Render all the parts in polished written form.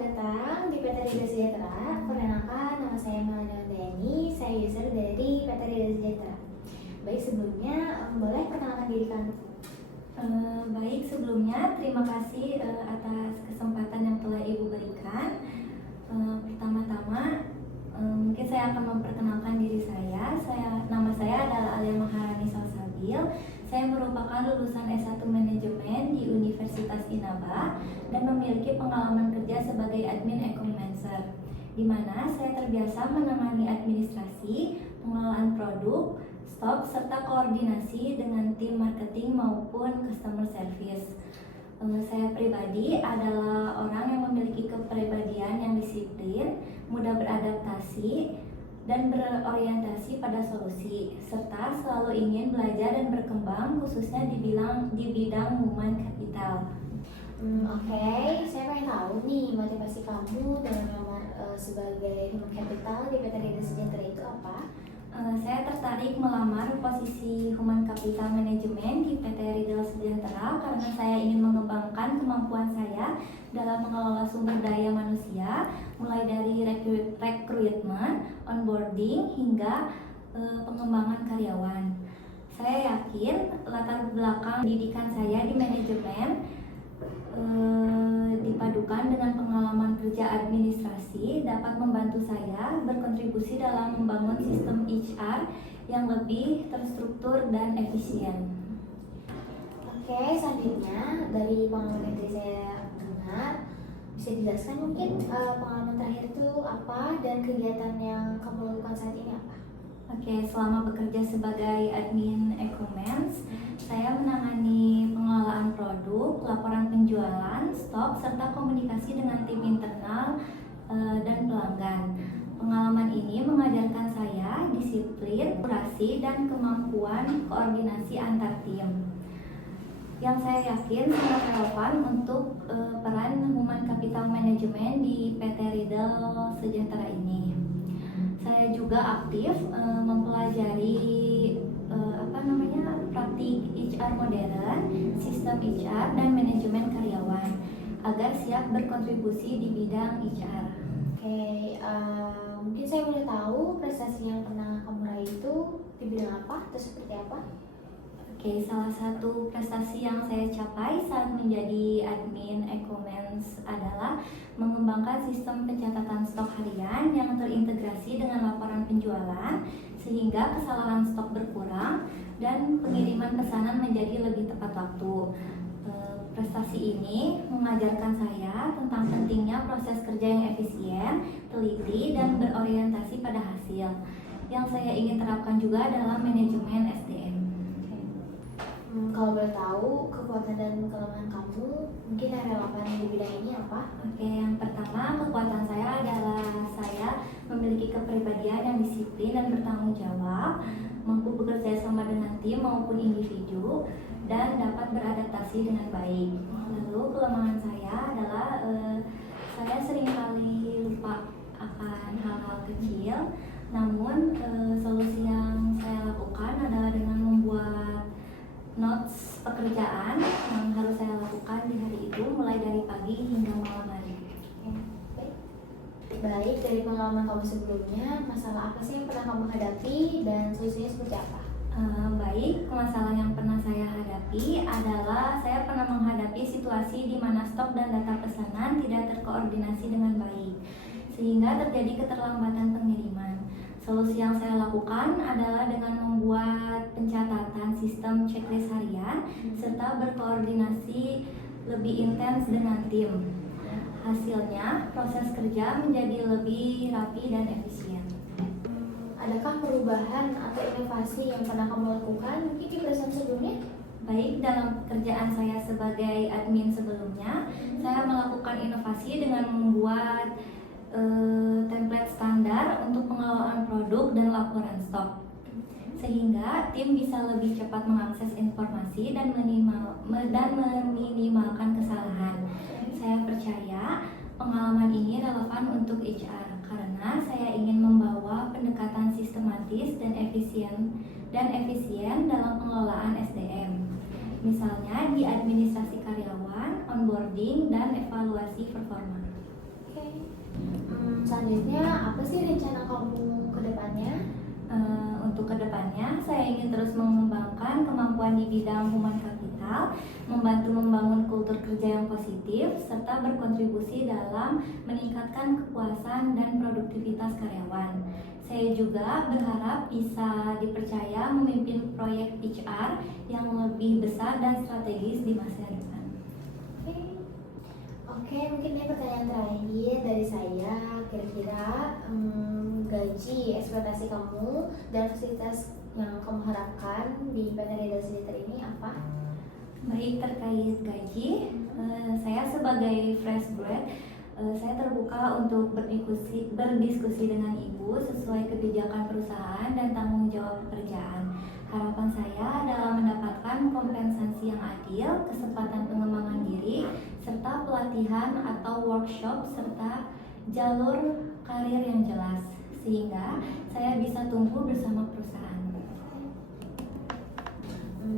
datang di PT Riga Sejahtera. Perkenalkan, nama saya Malena Dani, saya user dari PT Riga Sejahtera. Baik, sebelumnya boleh perkenalkan diri kamu? Baik, sebelumnya terima kasih atas kesempatan yang telah Ibu berikan. Pertama-tama, mungkin saya akan memperkenalkan diri saya. Nama saya adalah Alia Maharani Salsabil. Saya merupakan lulusan S1 Manajemen di Universitas Inaba dan memiliki pengalaman kerja sebagai admin e-commercer, di mana saya terbiasa menangani administrasi, pengelolaan produk, stok, serta koordinasi dengan tim marketing maupun customer service. Saya pribadi adalah orang yang memiliki kepribadian yang disiplin, mudah beradaptasi, dan berorientasi pada solusi, serta selalu ingin belajar dan berkembang, khususnya di bidang human capital. Oke, saya pengen tahu nih motivasi kamu dengan melamar sebagai human capital di PT Riga Sejahtera itu apa? Saya tertarik melamar posisi Human Capital Management di PT Riga Sejahtera karena saya ingin mengembangkan kemampuan saya dalam mengelola sumber daya manusia, mulai dari rekrutmen, onboarding, hingga pengembangan karyawan. Saya yakin latar belakang pendidikan saya di manajemen dipadukan dengan pengalaman kerja administrasi dapat membantu saya berkontribusi dalam membangun sistem HR yang lebih terstruktur dan efisien. Oke, selanjutnya dari pengalaman yang tadi saya dengar, bisa dijelaskan mungkin pengalaman terakhir itu apa dan kegiatan yang kamu lakukan saat ini apa? Oke, selama bekerja sebagai admin e-commerce, saya menangani pengelolaan produk, laporan penjualan, stok, serta komunikasi dengan tim internal dan pelanggan. Pengalaman ini mengajarkan saya disiplin, kolaborasi, dan kemampuan koordinasi antar tim, yang saya yakin sangat relevan untuk peran Human Capital Management di PT Riga Sejahtera ini. Saya juga aktif mempelajari praktik HR modern, sistem HR, dan manajemen karyawan agar siap berkontribusi di bidang HR. Oke, mungkin saya boleh tahu prestasi yang pernah kamu raih itu di bidang apa atau seperti apa? Oke, salah satu prestasi yang saya capai saat menjadi admin e-commerce adalah mengembangkan sistem pencatatan stok harian yang terintegrasi dengan laporan penjualan sehingga kesalahan stok berkurang dan pengiriman pesanan menjadi lebih tepat waktu. Prestasi ini mengajarkan saya tentang pentingnya proses kerja yang efisien, teliti, dan berorientasi pada hasil. Yang saya ingin terapkan juga adalah manajemen SDM. Kalau boleh tahu kekuatan dan kelemahan kamu mungkin yang relevan di bidang ini apa? Oke, yang pertama, kekuatan saya adalah saya memiliki kepribadian yang disiplin dan bertanggung jawab, mampu bekerja sama dengan tim maupun individu, dan dapat beradaptasi dengan baik. Lalu kelemahan saya adalah saya seringkali lupa akan hal-hal kecil, namun solusi yang saya lakukan adalah dengan membuat notes pekerjaan yang harus saya lakukan di hari itu mulai dari pagi hingga malam hari. Baik, dari pengalaman kamu sebelumnya, masalah apa sih yang pernah kamu hadapi dan solusinya seperti apa? Baik, masalah yang pernah saya hadapi adalah saya pernah menghadapi situasi di mana stok dan data pesanan tidak terkoordinasi dengan baik, sehingga terjadi keterlambatan pengiriman. Solusi yang saya lakukan adalah dengan membuat pencatatan sistem checklist harian serta berkoordinasi lebih intens dengan tim. Hasilnya, proses kerja menjadi lebih rapi dan efisien. Adakah perubahan atau inovasi yang pernah kamu lakukan mungkin di perusahaan sebelumnya? Baik, dalam pekerjaan saya sebagai admin sebelumnya, saya melakukan inovasi dengan membuat template standar untuk pengelolaan produk dan laporan stok, sehingga tim bisa lebih cepat mengakses informasi dan meminimalkan kesalahan. Saya percaya pengalaman ini relevan untuk HR karena saya ingin membawa pendekatan sistematis dan efisien dalam pengelolaan SDM. Misalnya di administrasi karyawan, onboarding, dan evaluasi performa. Oke, Selanjutnya, apa sih rencana kamu ke depannya? Untuk kedepannya, saya ingin terus mengembangkan kemampuan di bidang human capital, membantu membangun kultur kerja yang positif, serta berkontribusi dalam meningkatkan kepuasan dan produktivitas karyawan. Saya juga berharap bisa dipercaya memimpin proyek HR yang lebih besar dan strategis di masa depan. Oke, Oke, mungkin ini pertanyaan terakhir dari saya. Kira-kira gaji, ekspektasi kamu dan fasilitas yang kamu harapkan di PT Riddle Editor ini apa? Baik, terkait gaji, saya sebagai fresh grad, saya terbuka untuk berdiskusi dengan Ibu sesuai kebijakan perusahaan dan tanggung jawab pekerjaan. Harapan saya adalah mendapatkan kompensasi yang adil, kesempatan pengembangan diri, serta pelatihan atau workshop, serta jalur karir yang jelas, sehingga saya bisa tumbuh bersama perusahaan.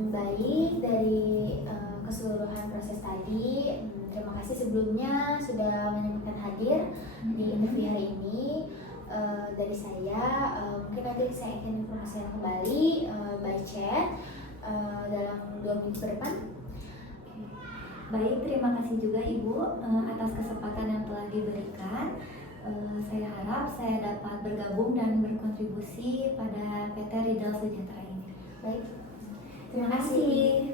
Baik, dari keseluruhan proses tadi, terima kasih sebelumnya sudah menyempatkan hadir di interview hari ini. Dari saya, mungkin nanti saya akan informasikan kembali by chat dalam 2 minggu ke depan. Baik, terima kasih juga Ibu atas kesempatan yang telah diberikan. Saya harap saya dapat bergabung dan berkontribusi pada PT Riddle Sejahtera ini. Baik, Terima kasih.